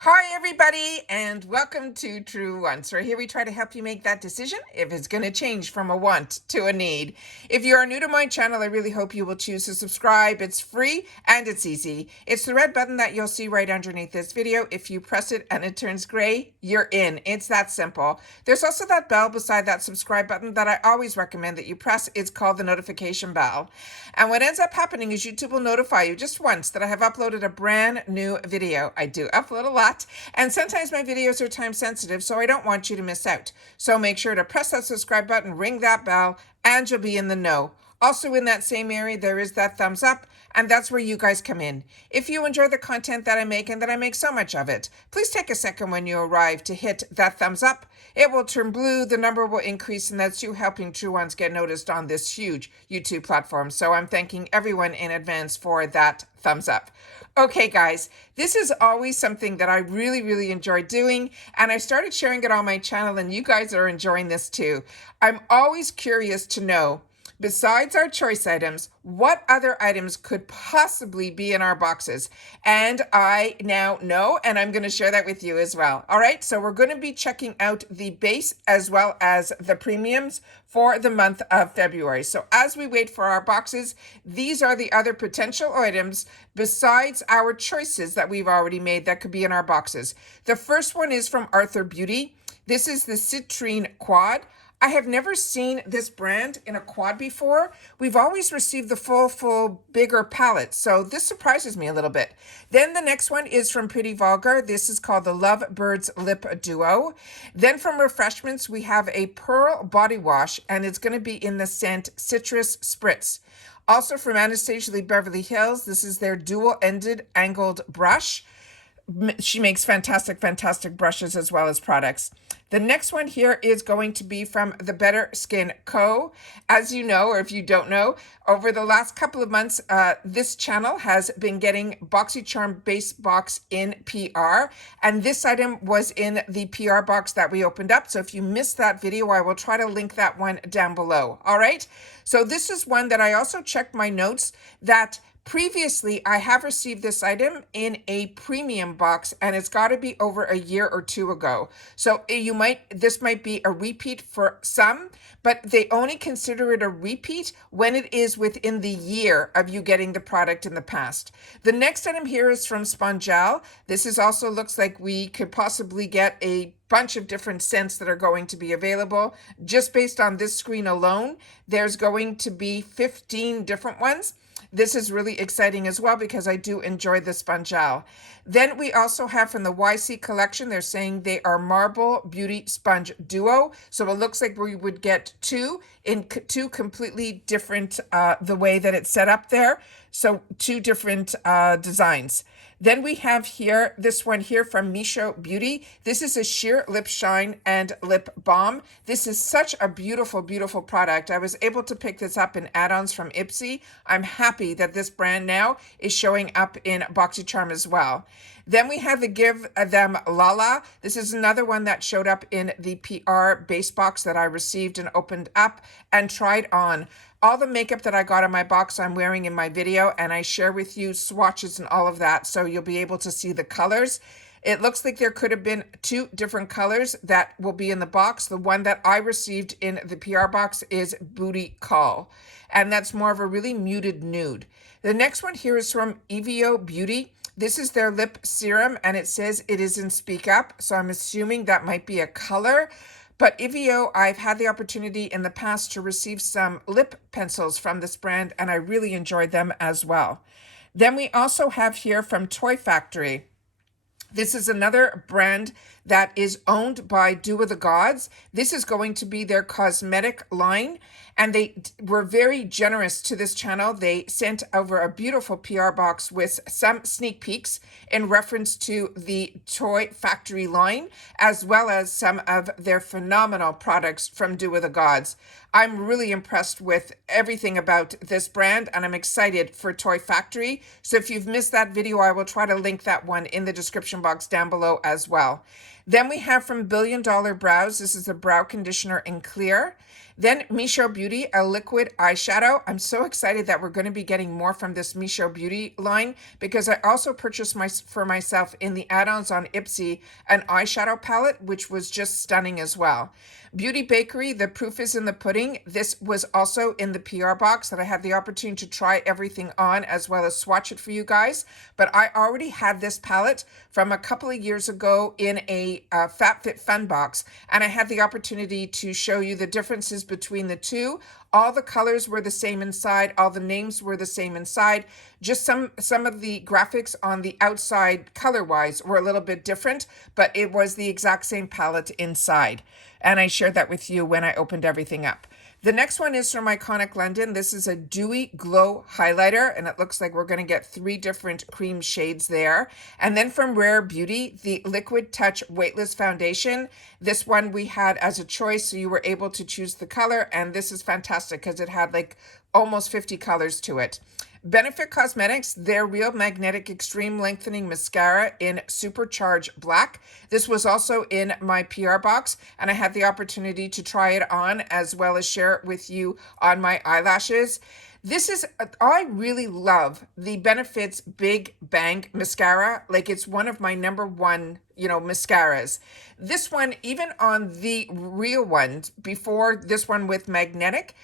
Hi, everybody, and welcome to True Wants, where here we try to help you make that decision if it's going to change from a want to a need. If you are new to my channel, I really hope you will choose to subscribe. It's free and it's easy. It's the red button that you'll see right underneath this video. If you press it and it turns gray, you're in. It's that simple. There's also that bell beside that subscribe button that I always recommend that you press. It's called the notification bell. And what ends up happening is YouTube will notify you just once that I have uploaded a brand new video. I do upload a lot. And sometimes my videos are time sensitive, so I don't want you to miss out. So make sure to press that subscribe button, ring that bell, and you'll be in the know. Also in that same area, there is that thumbs up, and that's where you guys come in. If you enjoy the content that I make and that I make so much of it, please take a second when you arrive to hit that thumbs up. It will turn blue, the number will increase, and that's you helping True Ones get noticed on this huge YouTube platform. So I'm thanking everyone in advance for that thumbs up. Okay, guys, this is always something that I really enjoy doing, and I started sharing it on my channel, and you guys are enjoying this too. I'm always curious to know, besides our choice items, what other items could possibly be in our boxes? And I now know, and I'm going to share that with you as well. All right, so we're going to be checking out the base as well as the premiums for the month of February. So as we wait for our boxes, these are the other potential items besides our choices that we've already made that could be in our boxes. The first one is from Arthur Beauty. This is the Citrine Quad. I have never seen this brand in a quad before. We've always received the full, bigger palette, so this surprises me a little bit. Then the next one is from Pretty Vulgar. This is called the Lovebirds Lip Duo. Then from Refreshments, we have a Pearl Body Wash, and it's going to be in the scent Citrus Spritz. Also from Anastasia Lee Beverly Hills, this is their dual-ended angled brush. She makes fantastic brushes as well as products. The next one here is going to be from the Better Skin Co. As you know, or if you don't know, over the last couple of months, this channel has been getting Boxycharm base box in PR, and this item was in the PR box that we opened up. So if you missed that video, I will try to link that one down below. All right. So this is one that I also checked my notes that previously, I have received this item in a premium box, and it's got to be over a year or two ago. So this might be a repeat for some, but they only consider it a repeat when it is within the year of you getting the product in the past. The next item here is from Spongel. This is also looks like we could possibly get a bunch of different scents that are going to be available. Just based on this screen alone, there's going to be 15 different ones. This is really exciting as well because I do enjoy the Spongel. Then we also have from the YC collection, they're saying they are Marble Beauty Sponge Duo. So it looks like we would get two completely different, the way that it's set up there. So two different designs. Then we have here, this one here from Misho Beauty. This is a sheer lip shine and lip balm. This is such a beautiful product. I was able to pick this up in add-ons from Ipsy. I'm happy that this brand now is showing up in Boxycharm as well. Then we have the Give Them Lala. This is another one that showed up in the PR base box that I received and opened up and tried on. All the makeup that I got in my box I'm wearing in my video, and I share with you swatches and all of that, so you'll be able to see the colors. It looks like there could have been two different colors that will be in the box. The one that I received in the PR box is Booty Call, and that's more of a really muted nude. The next one here is from Evio Beauty. This is their lip serum, and it says it is in Speak Up, so I'm assuming that might be a color. But Evio, I've had the opportunity in the past to receive some lip pencils from this brand, and I really enjoyed them as well. Then we also have here from Toy Factory. This is another brand that is owned by Do the Gods. This is going to be their cosmetic line, and they were very generous to this channel. They sent over a beautiful PR box with some sneak peeks in reference to the Toy Factory line, as well as some of their phenomenal products from Do the Gods. I'm really impressed with everything about this brand, and I'm excited for Toy Factory. So if you've missed that video, I will try to link that one in the description box down below as well. Then we have from Billion Dollar Brows. This is a brow conditioner in clear. Then Misho Beauty, a liquid eyeshadow. I'm so excited that we're going to be getting more from this Misho Beauty line because I also purchased for myself in the add-ons on Ipsy an eyeshadow palette, which was just stunning as well. Beauty Bakery, the proof is in the pudding. This was also in the PR box that I had the opportunity to try everything on as well as swatch it for you guys. But I already had this palette from a couple of years ago in a FabFitFun box, and I had the opportunity to show you the differences between the two. All the colors were the same inside, all the names were the same inside. Just some of the graphics on the outside color-wise were a little bit different, but it was the exact same palette inside. And I shared that with you when I opened everything up. The next one is from Iconic London. This is a Dewy Glow Highlighter, and it looks like we're going to get 3 different cream shades there. And then from Rare Beauty, the Liquid Touch Weightless Foundation. This one we had as a choice, so you were able to choose the color, and this is fantastic because it had like almost 50 colors to it. Benefit Cosmetics, their Real Magnetic Extreme Lengthening Mascara in Supercharge Black. This was also in my PR box, and I had the opportunity to try it on as well as share it with you on my eyelashes. I really love the Benefits Big Bang Mascara. Like, it's one of my number one, mascaras. This one, even on the real ones, before this one with magnetic,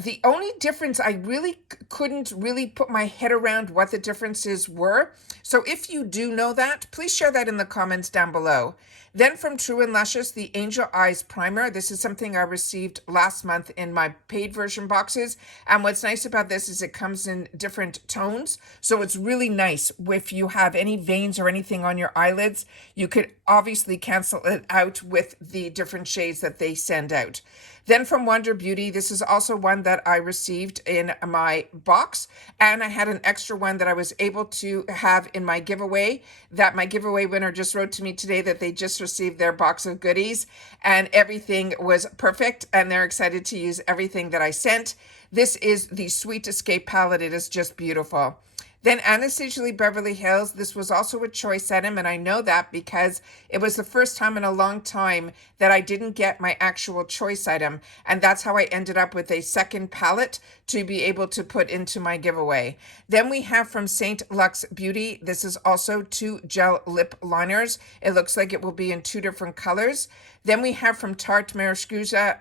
the only difference, I really couldn't really put my head around what the differences were. So if you do know that, please share that in the comments down below. Then from True and Luscious, the Angel Eyes Primer. This is something I received last month in my paid version boxes. And what's nice about this is it comes in different tones. So it's really nice if you have any veins or anything on your eyelids. You could obviously cancel it out with the different shades that they send out. Then from Wonder Beauty, this is also one that I received in my box, and I had an extra one that I was able to have in my giveaway, that my giveaway winner just wrote to me today that they just received their box of goodies, and everything was perfect, and they're excited to use everything that I sent. This is the Sweet Escape palette. It is just beautiful. Then Anastasia Beverly Hills, this was also a choice item, and I know that because it was the first time in a long time that I didn't get my actual choice item, and that's how I ended up with a second palette to be able to put into my giveaway. Then we have from Saint Luxe Beauty, this is also 2 gel lip liners. It looks like it will be in 2 different colors. Then we have from Tarte Maracuja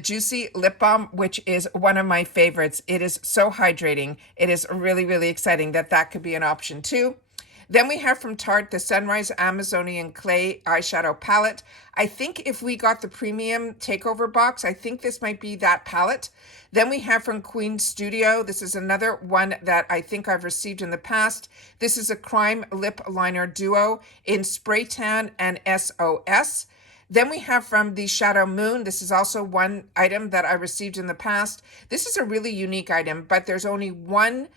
Juicy Lip Balm, which is one of my favorites. It is so hydrating. It is really, really exciting that could be an option too. Then we have from Tarte the Sunrise Amazonian Clay Eyeshadow Palette. I think if we got the premium takeover box, I think this might be that palette. Then we have from Queen Studio. This is another one that I think I've received in the past. This is a Crime Lip Liner Duo in Spray Tan and SOS. Then we have from the Shadow Moon. This is also one item that I received in the past. This is a really unique item, but there's only one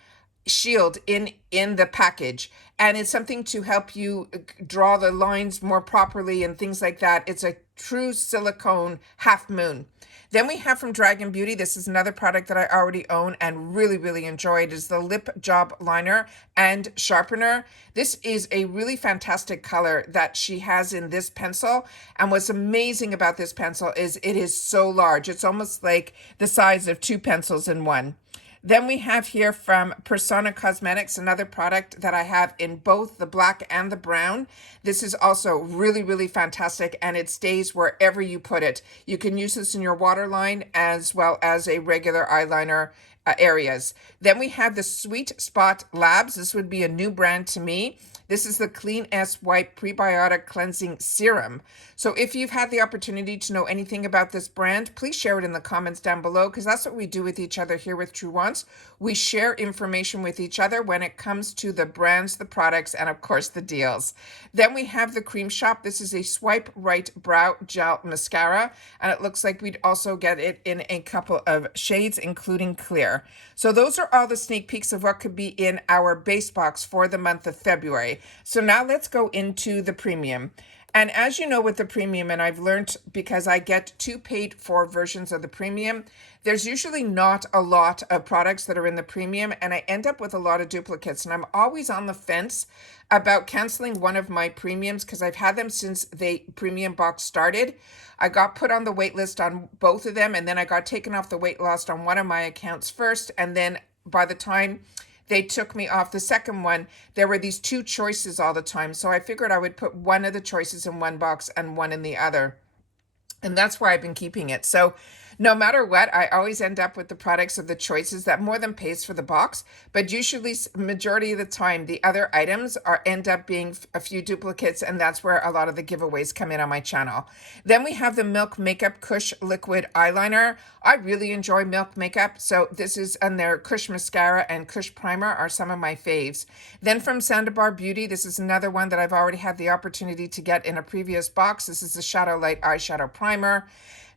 shield in the package, and it's something to help you draw the lines more properly and things like that. It's a true silicone half moon. Then we have from Dragon Beauty, this is another product that I already own and really, really enjoy. It is the Lip Job Liner and Sharpener. This is a really fantastic color that she has in this pencil. And what's amazing about this pencil is it is so large. It's almost like the size of 2 pencils in one. Then we have here from Persona Cosmetics, another product that I have in both the black and the brown. This is also really, really fantastic, and it stays wherever you put it. You can use this in your waterline as well as a regular eyeliner areas. Then we have the Sweet Spot Labs. This would be a new brand to me. This is the Clean S Wipe Prebiotic Cleansing Serum. So if you've had the opportunity to know anything about this brand, please share it in the comments down below, because that's what we do with each other here with True Wants. We share information with each other when it comes to the brands, the products, and of course the deals. Then we have the Cream Shop. This is a Swipe Right Brow Gel Mascara, and it looks like we'd also get it in a couple of shades, including clear. So those are all the sneak peeks of what could be in our base box for the month of February. So now let's go into the premium. And as you know with the premium, and I've learned because I get 2 paid for versions of the premium, there's usually not a lot of products that are in the premium, and I end up with a lot of duplicates. And I'm always on the fence about canceling one of my premiums because I've had them since the premium box started. I got put on the wait list on both of them, and then I got taken off the wait list on one of my accounts first. And then by the time they took me off the second one, there were these two choices all the time. So I figured I would put one of the choices in one box and one in the other. And that's why I've been keeping it. So no matter what, I always end up with the products of the choices that more than pays for the box. But usually, majority of the time, the other items end up being a few duplicates, and that's where a lot of the giveaways come in on my channel. Then we have the Milk Makeup Kush Liquid Eyeliner. I really enjoy Milk Makeup, so this is, and their Kush Mascara and Kush Primer are some of my faves. Then from Sandabar Beauty, this is another one that I've already had the opportunity to get in a previous box. This is the Shadow Light Eyeshadow Primer.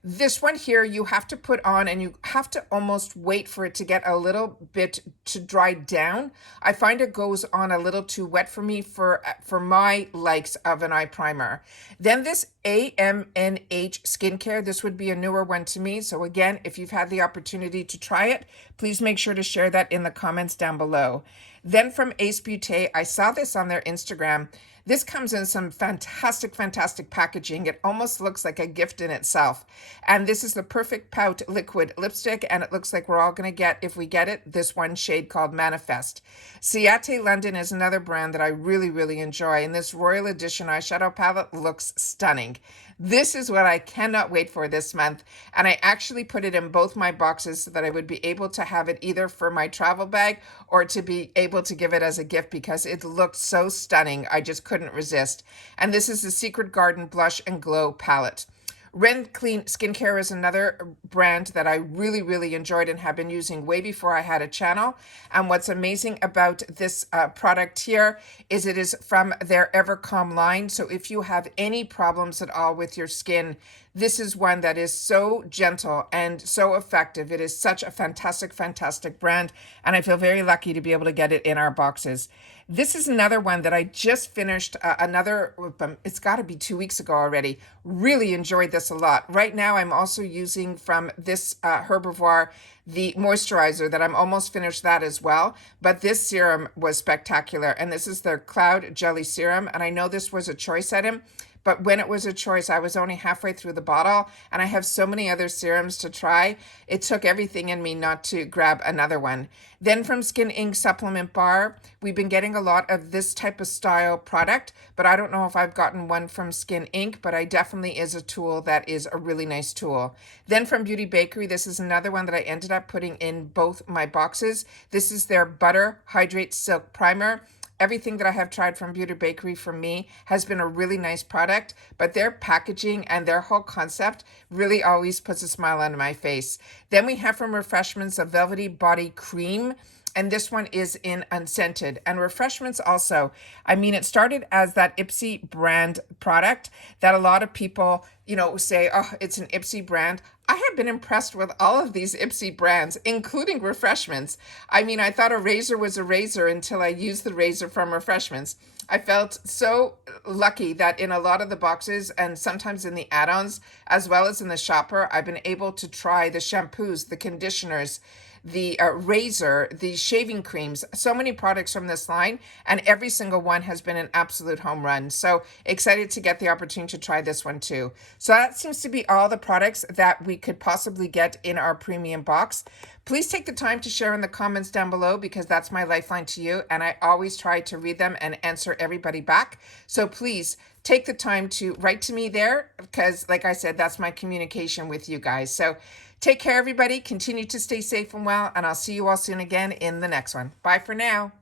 This one here, you have to put on and you have to almost wait for it to get a little bit to dry down. I find it goes on a little too wet for me for my likes of an eye primer. Then this AMNH Skincare, this would be a newer one to me. So again, if you've had the opportunity to try it, please make sure to share that in the comments down below. Then from Ace Beauté, I saw this on their Instagram. This comes in some fantastic, fantastic packaging. It almost looks like a gift in itself. And this is the Perfect Pout Liquid Lipstick, and it looks like we're all going to get, if we get it, this one shade called Manifest. Ciate London is another brand that I really, really enjoy, and this Royal Edition eyeshadow palette looks stunning. This is what I cannot wait for this month, and I actually put it in both my boxes so that I would be able to have it either for my travel bag or to be able to give it as a gift because it looked so stunning. I just couldn't resist. And this is the Secret Garden Blush and Glow palette. Ren Clean Skincare is another brand that I really, really enjoyed and have been using way before I had a channel. And what's amazing about this product here is it is from their Evercalm line. So if you have any problems at all with your skin, this is one that is so gentle and so effective. It is such a fantastic, fantastic brand. And I feel very lucky to be able to get it in our boxes. This is another one that I just finished it's got to be 2 weeks ago already. Really enjoyed this a lot. Right now, I'm also using from this Herbivore, the moisturizer that I'm almost finished that as well. But this serum was spectacular. And this is their Cloud Jelly Serum. And I know this was a choice item, but when it was a choice, I was only halfway through the bottle, and I have so many other serums to try. It took everything in me not to grab another one. Then from Skin Inc. Supplement Bar, we've been getting a lot of this type of style product, but I don't know if I've gotten one from Skin Inc., but I definitely is a tool that is a really nice tool. Then from Beauty Bakery, this is another one that I ended up putting in both my boxes. This is their Butter Hydrate Silk Primer. Everything that I have tried from Beauty Bakery for me has been a really nice product, but their packaging and their whole concept really always puts a smile on my face. Then we have from Refreshments a Velvety Body Cream, and this one is in unscented. And Refreshments also, I mean, it started as that Ipsy brand product that a lot of people, say, oh, it's an Ipsy brand. I have been impressed with all of these Ipsy brands, including Refreshments. I mean, I thought a razor was a razor until I used the razor from Refreshments. I felt so lucky that in a lot of the boxes and sometimes in the add-ons, as well as in the shopper, I've been able to try the shampoos, the conditioners, the razor, the shaving creams, so many products from this line, and every single one has been an absolute home run. So excited to get the opportunity to try this one too. So that seems to be all the products that we could possibly get in our premium box. Please take the time to share in the comments down below because that's my lifeline to you, and I always try to read them and answer everybody back. So please take the time to write to me there because, like I said, that's my communication with you guys. So take care, everybody. Continue to stay safe and well, and I'll see you all soon again in the next one. Bye for now.